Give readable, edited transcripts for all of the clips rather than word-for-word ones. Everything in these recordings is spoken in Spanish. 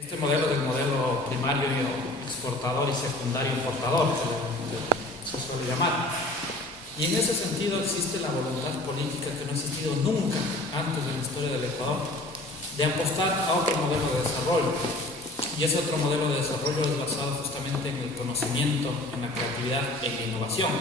Este modelo del modelo primario exportador y secundario importador, que se suele llamar. Y en ese sentido existe la voluntad política que no ha existido nunca antes en la historia del Ecuador, de apostar a otro modelo de desarrollo. Y ese otro modelo de desarrollo es basado justamente en el conocimiento, en la creatividad, en la innovación.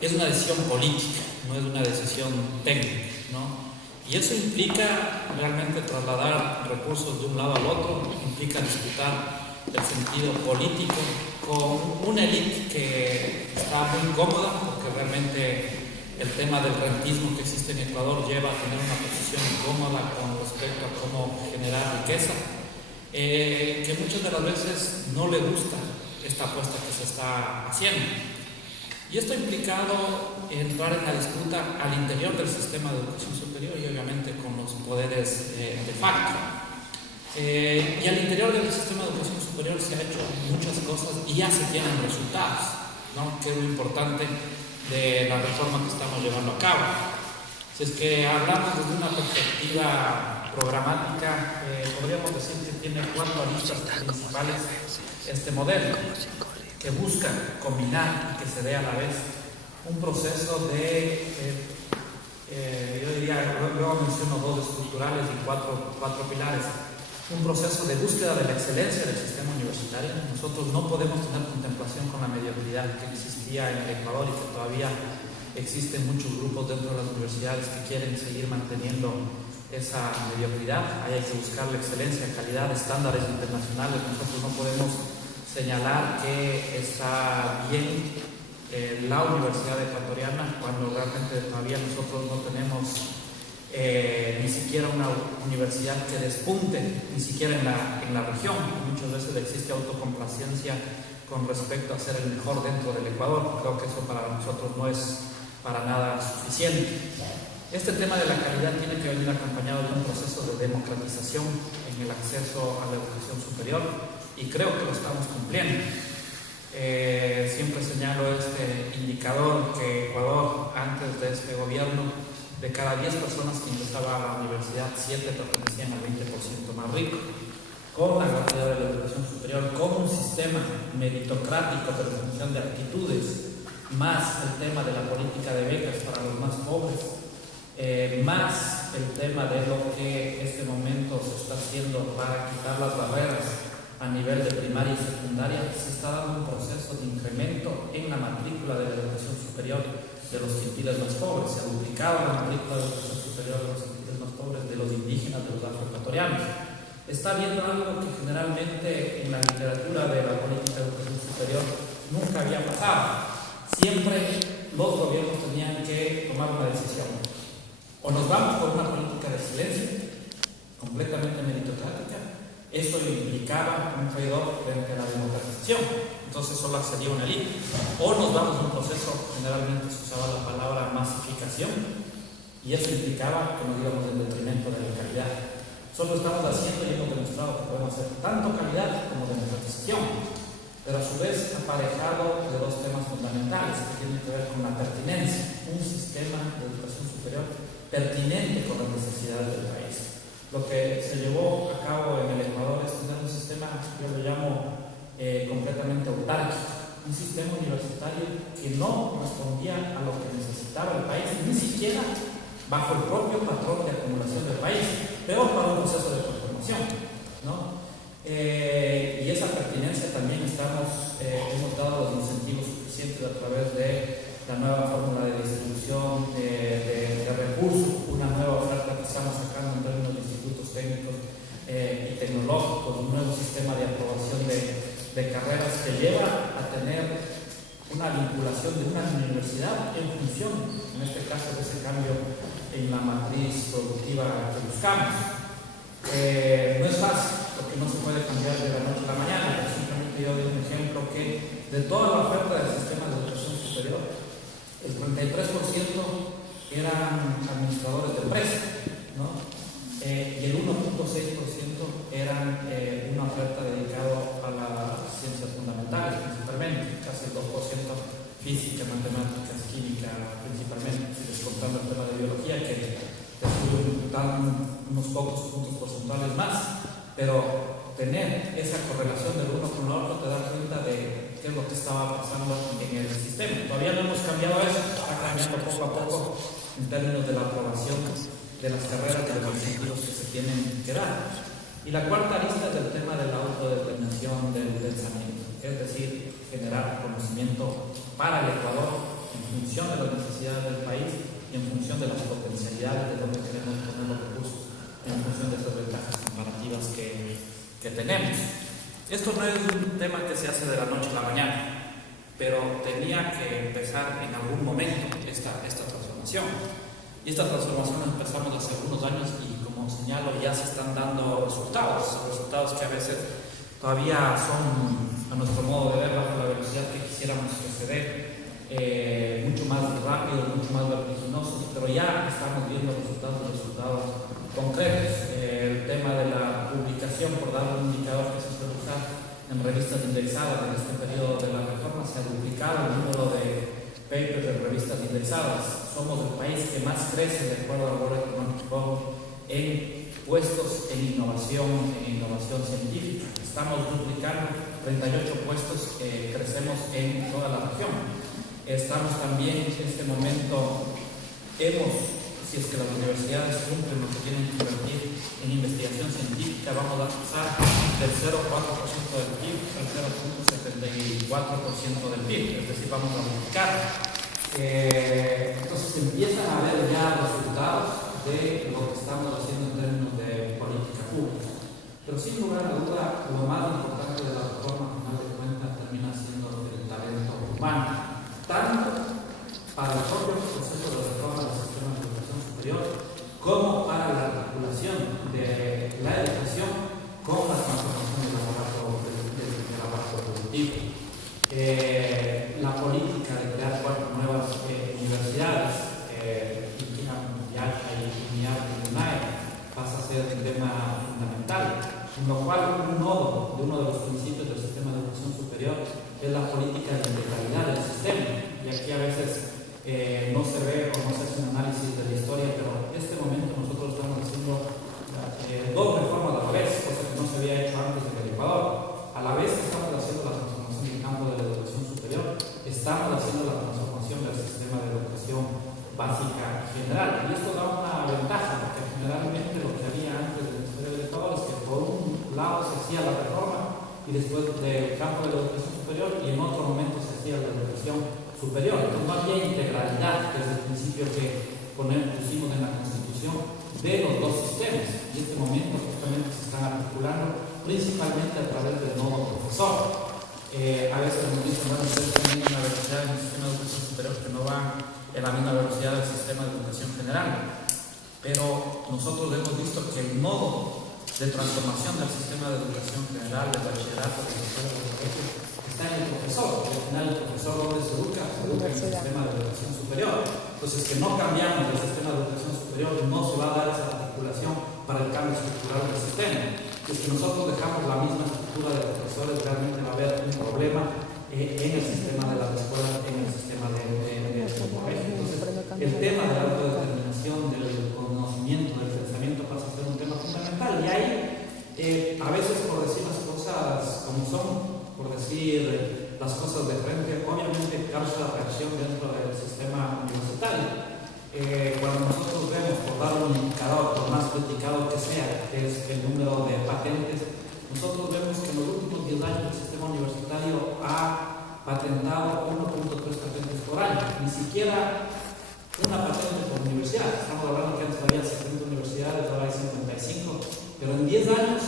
Es una decisión política, no es una decisión técnica, ¿no? Y eso implica realmente trasladar recursos de un lado al otro, implica disputar el sentido político con una élite que está muy cómoda, porque realmente el tema del rentismo que existe en Ecuador lleva a tener una posición incómoda con respecto a cómo generar riqueza, que muchas de las veces no le gusta esta apuesta que se está haciendo. Y esto ha implicado entrar en la disputa al interior del sistema de educación superior y obviamente con los poderes de facto. Y al interior del sistema de educación superior se han hecho muchas cosas y ya se tienen resultados, ¿no? Que es lo importante de la reforma que estamos llevando a cabo. Si es que hablamos desde una perspectiva programática, podríamos decir que tiene 4 aristas principales este modelo, que busca combinar y que se dé a la vez un proceso de, yo diría, luego menciono 2 estructurales y 4 pilares, un proceso de búsqueda de la excelencia del sistema universitario. Nosotros no podemos tener contemplación con la mediocridad que existía en el Ecuador y que todavía existen muchos grupos dentro de las universidades que quieren seguir manteniendo esa mediocridad. Ahí hay que buscar la excelencia, calidad, estándares internacionales. Nosotros no podemos señalar que está bien la Universidad Ecuatoriana cuando realmente todavía nosotros no tenemos ni siquiera una universidad que despunte, ni siquiera en la región. Muchas veces existe autocomplacencia con respecto a ser el mejor dentro del Ecuador. Creo que eso para nosotros no es para nada suficiente. Este tema de la calidad tiene que venir acompañado de un proceso de democratización en el acceso a la educación superior, y creo que lo estamos cumpliendo. Siempre señalo este indicador que Ecuador, antes de este gobierno, de cada 10 personas que ingresaban a la universidad, 7 pertenecían al 20% más rico. Con la gratuidad de la educación superior, con un sistema meritocrático de función de actitudes, más el tema de la política de becas para los más pobres, más el tema de lo que en este momento se está haciendo para quitar las barreras a nivel de primaria y secundaria, se está dando un proceso de incremento en la matrícula de la educación superior de los quintiles más pobres. Se ha duplicado la matrícula de la educación superior de los quintiles más pobres, de los indígenas, de los afroecuatorianos. Está viendo algo que generalmente en la literatura de la política de educación superior nunca había pasado. Siempre los gobiernos tenían que tomar una decisión. O nos vamos por una política de silencio, completamente meritocrática. Eso implicaba un trade-off frente a la democratización. Entonces solo accedía una élite. O nos vamos a un proceso, generalmente se usaba la palabra masificación, y eso implicaba que nos íbamos en detrimento de la calidad. Solo estamos haciendo y hemos demostrado que podemos hacer tanto calidad como democratización, pero a su vez aparejado de 2 temas fundamentales que tienen que ver con la pertinencia, un sistema de educación superior pertinente con las necesidades del país. Lo que se llevó a cabo en el Ecuador es tener un sistema, yo lo llamo completamente autárquico, un sistema universitario que no respondía a lo que necesitaba el país, ni siquiera bajo el propio patrón de acumulación del país, pero para un proceso de transformación, ¿no? Y esa pertinencia también hemos dado los incentivos suficientes a través de la nueva fórmula de distribución de recursos, una nueva oferta que estamos sacando en términos de institutos técnicos y tecnológicos, un nuevo sistema de aprobación de carreras que lleva a tener una vinculación de una universidad en función, en este caso, de ese cambio en la matriz productiva que buscamos. No es fácil, porque no se puede cambiar de la noche a la mañana, pero simplemente yo doy un ejemplo que de toda la oferta del sistema de educación superior, el 33% eran administradores de empresas, ¿no? Y el 1.6% eran una oferta dedicada a las ciencias fundamentales, principalmente, casi el 2% física, matemáticas, química, principalmente, si descontando el tema de biología, que dan unos pocos puntos porcentuales más, pero tener esa correlación del uno con el otro, te das cuenta de qué es lo que estaba pasando en el sistema. Todavía no hemos cambiado eso, está cambiando poco a poco en términos de la aprobación de las carreras y de los incentivos que se tienen que dar. Y la cuarta lista es el tema de la autodeterminación del pensamiento, es decir, generar conocimiento para el Ecuador en función de las necesidades del país y en función de las potencialidades de donde queremos poner los recursos, en función de esas ventajas comparativas que tenemos. Esto no es un tema que se hace de la noche a la mañana, pero tenía que empezar en algún momento esta transformación. Y esta transformación la empezamos hace algunos años y, como señalo, ya se están dando resultados que a veces todavía son, a nuestro modo de ver, bajo la velocidad que quisiéramos que se dé, mucho más rápidos, mucho más vertiginosos, pero ya estamos viendo resultados concretos. El tema de la publicación, por dar un indicador que se suele usar en revistas indexadas en este periodo de la reforma, se ha duplicado el número de papers de revistas indexadas. Somos el país que más crece, de acuerdo al World Economic Forum, en puestos en innovación científica. Estamos duplicando 38 puestos, crecemos en toda la región. Estamos también en este momento, si es que las universidades cumplen lo que tienen que invertir en investigación científica, vamos a pasar del 0,4% del PIB al 0,74% del PIB, es decir, vamos a duplicar. Entonces empiezan a ver ya resultados de lo que estamos haciendo en términos de política pública. Pero sin lugar a duda, lo más importante de la reforma, al final de cuentas, termina siendo el talento humano, tanto para el propio proceso de reforma del sistema de educación superior, como para la articulación de la educación con las transformaciones del aparato productivo. La política de crear nuevas universidades, pasa a ser un tema fundamental, en lo cual un nodo de uno de los principios del sistema de educación superior es la política de integralidad del sistema. Y aquí a veces no se ve o no se hace un análisis de la historia, pero en este momento nosotros estamos haciendo dos reformas a la vez, cosa que no se había hecho antes en el Ecuador. A la vez que estamos haciendo la transformación del campo de la educación superior, estamos haciendo la transformación del sistema de educación básica general. Y esto da una ventaja, porque generalmente lo que había antes del Ministerio del Ecuador es que por un lado se hacía la reforma y después del campo de la educación superior, y en otro momento se hacía la educación superior. Entonces no había integralidad desde el principio que pusimos en la Constitución de los dos sistemas. Y en este momento justamente se están articulando principalmente a través del nodo profesor. A veces nos dicen, bueno, ustedes tienen una velocidad en el sistema de educación superior que no va en la misma velocidad del sistema de educación general. Pero nosotros hemos visto que el nodo de transformación del sistema de educación general, del bachillerato, del colegio, está en el profesor. Al final el profesor, donde se educa en el sistema de educación superior. Entonces, que no cambiamos el sistema de educación superior, no se va a dar esa articulación para el cambio estructural del sistema. Es que nosotros dejamos la misma estructura de profesores, realmente va a haber un problema en el sistema de las escuelas, en el sistema del colegio. Entonces, el tema de la autodeterminación, del conocimiento, del pensamiento pasa a ser un tema fundamental. Y ahí, a veces, por decir las cosas como son, por decir las cosas de frente, obviamente causa reacción dentro del sistema universitario. Cuando nosotros vemos, por dar un indicador, por más criticado que sea, que es el número de patentes, nosotros vemos que en los últimos 10 años el sistema universitario ha patentado 1.3 patentes por año, ni siquiera una patente por universidad. Estamos hablando que antes había 70 universidades, ahora hay 55, pero en 10 años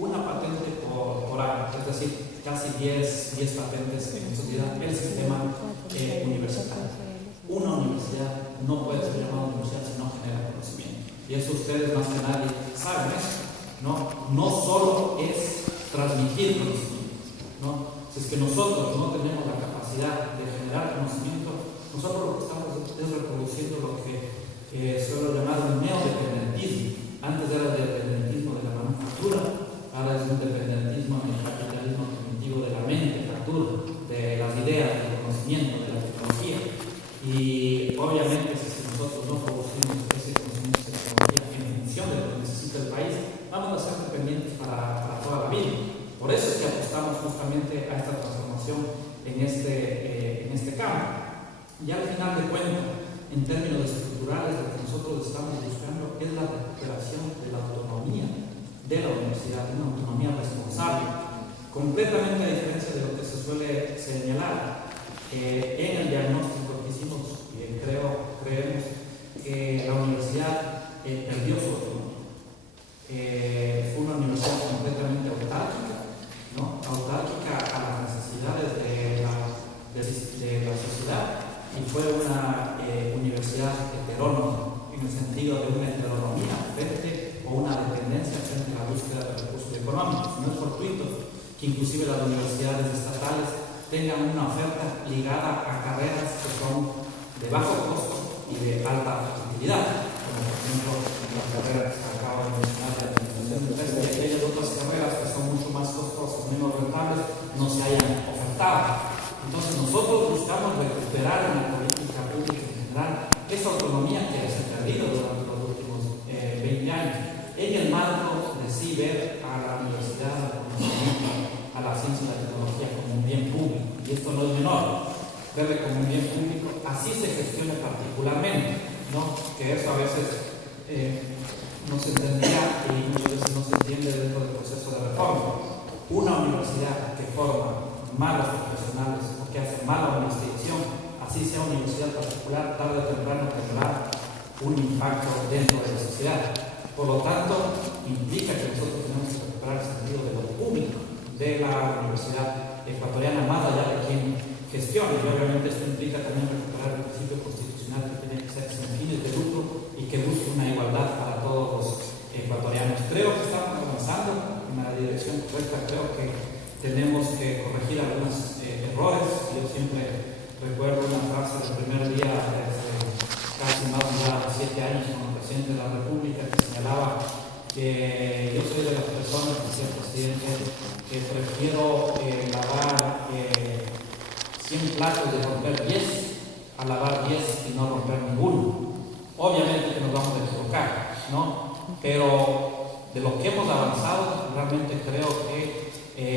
una patente por año, es decir, casi 10 patentes en sociedad el sistema universitario. Una universidad no puede ser llamada universidad si no genera conocimiento. Y eso ustedes más que nadie saben eso, ¿no? No solo es transmitir conocimiento, ¿no? Si es que nosotros no tenemos la capacidad de generar conocimiento, nosotros lo que estamos es reproduciendo lo que suelo llamar un neodependentismo. Antes era el dependentismo de la manufactura, ahora es un dependentismo en el capitalismo cognitivo de la mente, factura, de las ideas, del conocimiento, de la tecnología. Y obviamente si nosotros no producimos ese conocimiento de tecnología en función de lo que necesita el país, vamos a ser dependientes para toda la vida. familia. Por eso es que apostamos justamente a esta transformación en este campo. Y al final de cuentas, en términos estructurales, lo que nosotros estamos buscando es la recuperación de la autonomía de la universidad, una autonomía responsable, completamente a diferencia de lo que se suele señalar. En el diagnóstico que hicimos, creemos que la universidad perdió su autonomía. Fue una universidad completamente autárquica, ¿no? Autárquica a las necesidades de la sociedad, y fue una universidad heterónoma, en el sentido de una heteronomía frente o una dependencia frente a la búsqueda de recursos económicos. No es fortuito que inclusive las universidades estatales tengan una oferta ligada a carreras que son de bajo costo y de alta utilidad, como por ejemplo la carrera que se acaba de mencionar de administración de empresas, y aquellas otras carreras que son mucho más costosas, menos rentables, no se hayan ofertado. Entonces nosotros buscamos recuperar en la política pública en general esa autonomía que se ha perdido durante los últimos 20 años, en el marco de sí ver a la universidad, a la ciencia y la tecnología como un bien público. Y esto no es menor, verle como un bien público, así se gestiona particularmente, ¿no? Que eso a veces no se entendía y muchas veces no se entiende dentro del proceso de reforma. Una universidad que forma malos profesionales o que hace mala investigación, así sea una universidad particular, tarde o temprano tendrá un impacto dentro de la sociedad. Por lo tanto, implica que nosotros tenemos que recuperar el sentido de lo público de la universidad ecuatoriana, más allá de quien gestione. Y obviamente esto implica también recuperar el principio constitucional que tiene que ser sin fines de lucro y que busque una igualdad para todos los ecuatorianos. Creo que estamos avanzando en la dirección correcta. Creo que tenemos que corregir algunos errores. Yo siempre recuerdo una frase del primer día, casi más de 7 años, como presidente de la República, que señalaba que yo soy de las personas, decía el presidente, que prefiero lavar 100 platos de romper 10 a lavar 10 y no romper ninguno. Obviamente que nos vamos a equivocar, ¿no? Pero de lo que hemos avanzado, realmente creo que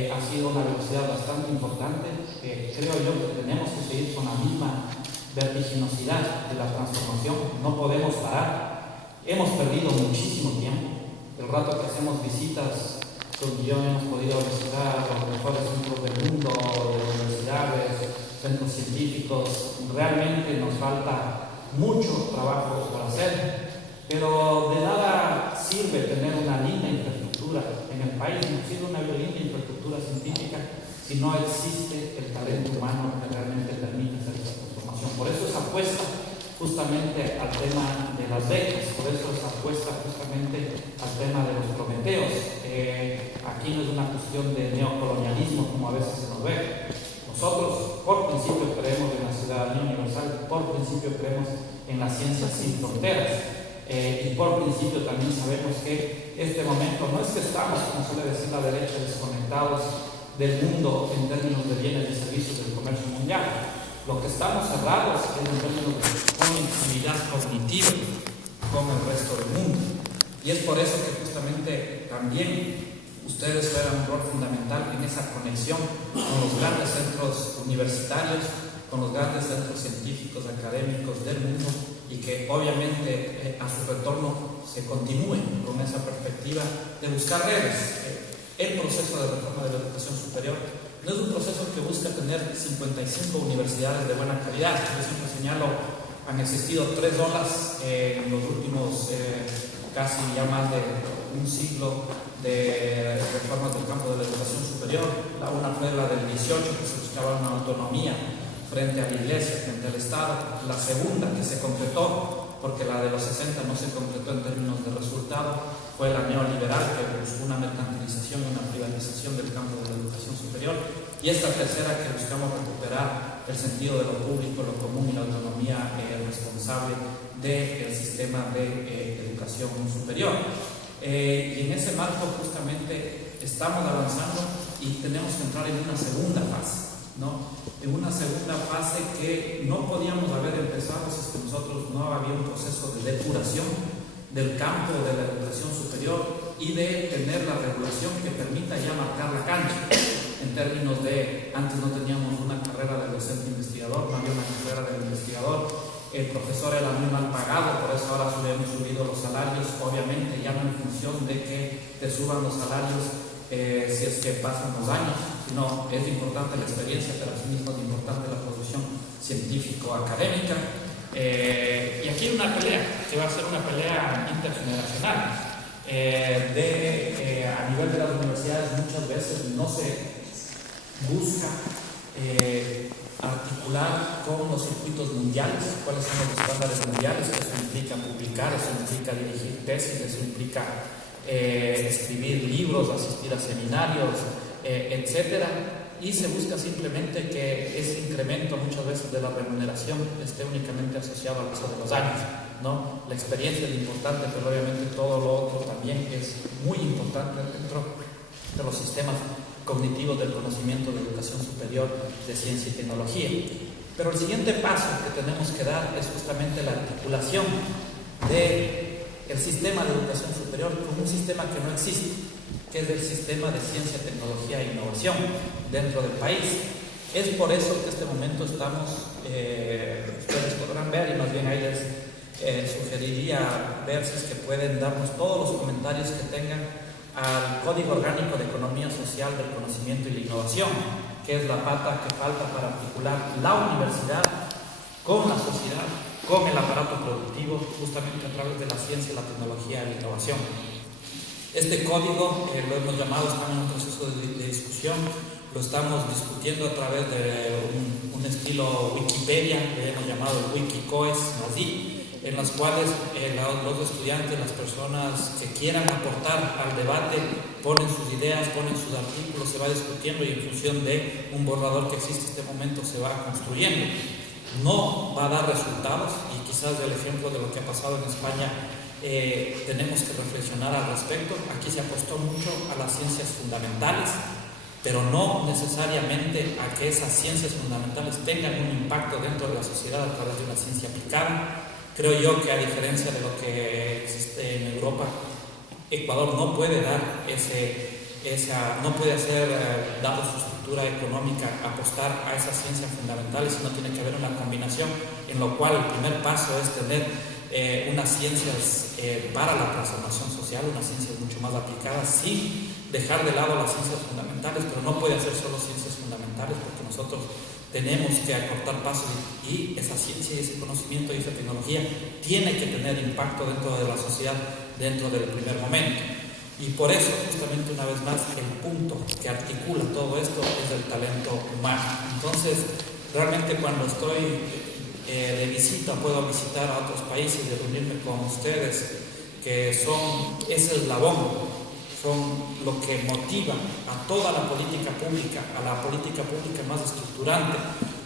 ha sido una velocidad bastante importante. Creo yo que tenemos que seguir con la misma vertiginosidad de la transformación. No podemos parar. Hemos perdido muchísimo tiempo. El rato que hacemos visitas, con yo hemos podido visitar los mejores centros del mundo, de universidades, centros científicos. Realmente nos falta mucho trabajo por hacer, pero de nada sirve tener una linda infraestructura en el país, no sirve una linda infraestructura científica si no existe el talento humano que realmente permite hacer esa transformación. Por eso esa apuesta justamente al tema de las becas, por eso esa apuesta justamente al tema de los prometeos. Aquí no es una cuestión de neocolonialismo como a veces se nos ve. Nosotros por principio creemos en la ciudadanía universal, por principio creemos en la ciencia sin fronteras. Y por principio también sabemos que este momento no es que estamos, como suele decir la derecha, desconectados del mundo en términos de bienes y servicios del comercio mundial. Lo que estamos cerrados es en términos de conectividad cognitiva con el resto del mundo. Y es por eso que justamente también ustedes juegan un rol fundamental en esa conexión con los grandes centros universitarios, con los grandes centros científicos, académicos del mundo, y que obviamente a su retorno se continúen con esa perspectiva de buscar redes. El proceso de reforma de la educación superior no es un proceso que busca tener 55 universidades de buena calidad. Yo siempre señalo, han existido 3 olas en los últimos casi ya más de un siglo de reformas del campo de la educación superior. La una fue la del 18, que se buscaba una autonomía frente a la Iglesia, frente al Estado. La segunda, que se completó, porque la de los 60 no se completó en términos de resultado, fue la neoliberal, que buscó una mercantilización y una privatización del campo de la educación superior. Y esta tercera, que buscamos recuperar el sentido de lo público, lo común y la autonomía responsable del sistema de educación superior. Y en ese marco justamente estamos avanzando y tenemos que entrar en una segunda fase, ¿no? En una segunda fase que no podíamos haber empezado si es que nosotros no había un proceso de depuración del campo de la educación superior y de tener la regulación que permita ya marcar la cancha en términos de, antes no teníamos una carrera de docente investigador, no había una carrera del investigador, el profesor era muy mal pagado, por eso ahora hemos subido los salarios, obviamente ya no en función de que te suban los salarios si es que pasan los años, sino es importante la experiencia, pero asimismo es importante la producción científico-académica. Y aquí hay una pelea, que va a ser una pelea intergeneracional. A nivel de las universidades muchas veces no se busca articular con los circuitos mundiales, cuáles son los estándares mundiales, eso implica publicar, eso implica dirigir tesis, eso implica escribir libros, asistir a seminarios, etcétera, y se busca simplemente que ese incremento muchas veces de la remuneración esté únicamente asociado al paso de los años, ¿no? La experiencia es importante, pero obviamente todo lo otro también es muy importante dentro de los sistemas cognitivos del conocimiento de educación superior, de ciencia y tecnología. Pero el siguiente paso que tenemos que dar es justamente la articulación del sistema de educación superior con un sistema que no existe, que es el sistema de ciencia, tecnología e innovación dentro del país. Es por eso que en este momento estamos, ustedes podrán ver, y más bien ahí les sugeriría ver si es que pueden darnos todos los comentarios que tengan al Código Orgánico de Economía Social del Conocimiento y la Innovación, que es la pata que falta para articular la universidad con la sociedad, con el aparato productivo, justamente a través de la ciencia, la tecnología y la innovación. Este código lo hemos llamado, está en un proceso de discusión, lo estamos discutiendo a través de un estilo Wikipedia, que hemos llamado el Wikicoes Nazi, en las cuales los estudiantes, las personas que quieran aportar al debate, ponen sus ideas, ponen sus artículos, se va discutiendo y en función de un borrador que existe en este momento se va construyendo. No va a dar resultados y quizás el ejemplo de lo que ha pasado en España tenemos que reflexionar al respecto. Aquí se apostó mucho a las ciencias fundamentales, pero no necesariamente a que esas ciencias fundamentales tengan un impacto dentro de la sociedad a través de una ciencia aplicada. Creo yo que a diferencia de lo que existe en Europa, Ecuador no puede dar no puede hacer, dado su estructura económica, apostar a esas ciencias fundamentales, sino tiene que haber una combinación, en lo cual el primer paso es tener unas ciencias para la transformación social, unas ciencias mucho más aplicadas, sin dejar de lado las ciencias fundamentales, pero no puede hacer solo ciencias fundamentales, porque nosotros tenemos que acortar pasos y esa ciencia y ese conocimiento y esa tecnología tiene que tener impacto dentro de la sociedad dentro del primer momento. Y por eso, justamente una vez más, el punto que articula todo esto es el talento humano. Entonces, realmente cuando estoy de visita, puedo visitar a otros países y reunirme con ustedes, que son ese eslabón, son lo que motiva a toda la política pública, a la política pública más estructurante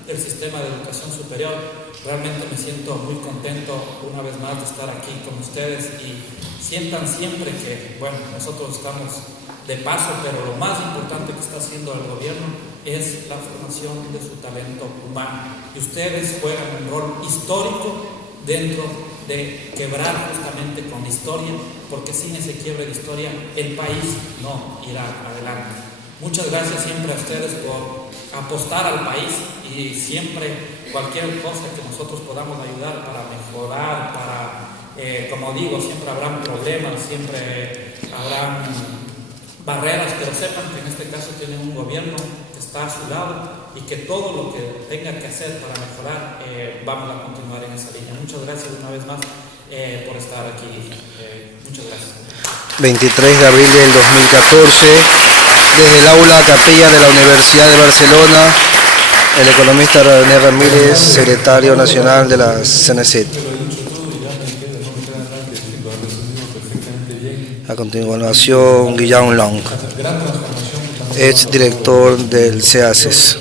del sistema de educación superior. Realmente me siento muy contento una vez más de estar aquí con ustedes y sientan siempre que, bueno, nosotros estamos de paso, pero lo más importante que está haciendo el gobierno es la formación de su talento humano. Y ustedes juegan un rol histórico dentro de quebrar justamente con la historia, porque sin ese quiebre de historia el país no irá adelante. Muchas gracias siempre a ustedes por apostar al país y siempre cualquier cosa que nosotros podamos ayudar para mejorar, como digo, siempre habrán problemas, siempre habrán barreras, pero sepan que en este caso tienen un gobierno que está a su lado y que todo lo que tenga que hacer para mejorar, vamos a continuar en esa línea. Muchas gracias una vez más por estar aquí. Muchas gracias. 23 de abril del 2014, desde el aula Capella de la Universidad de Barcelona, el economista René Ramírez, secretario nacional de la CNCET. A continuación, Guillaume Long, ex director del CEACES.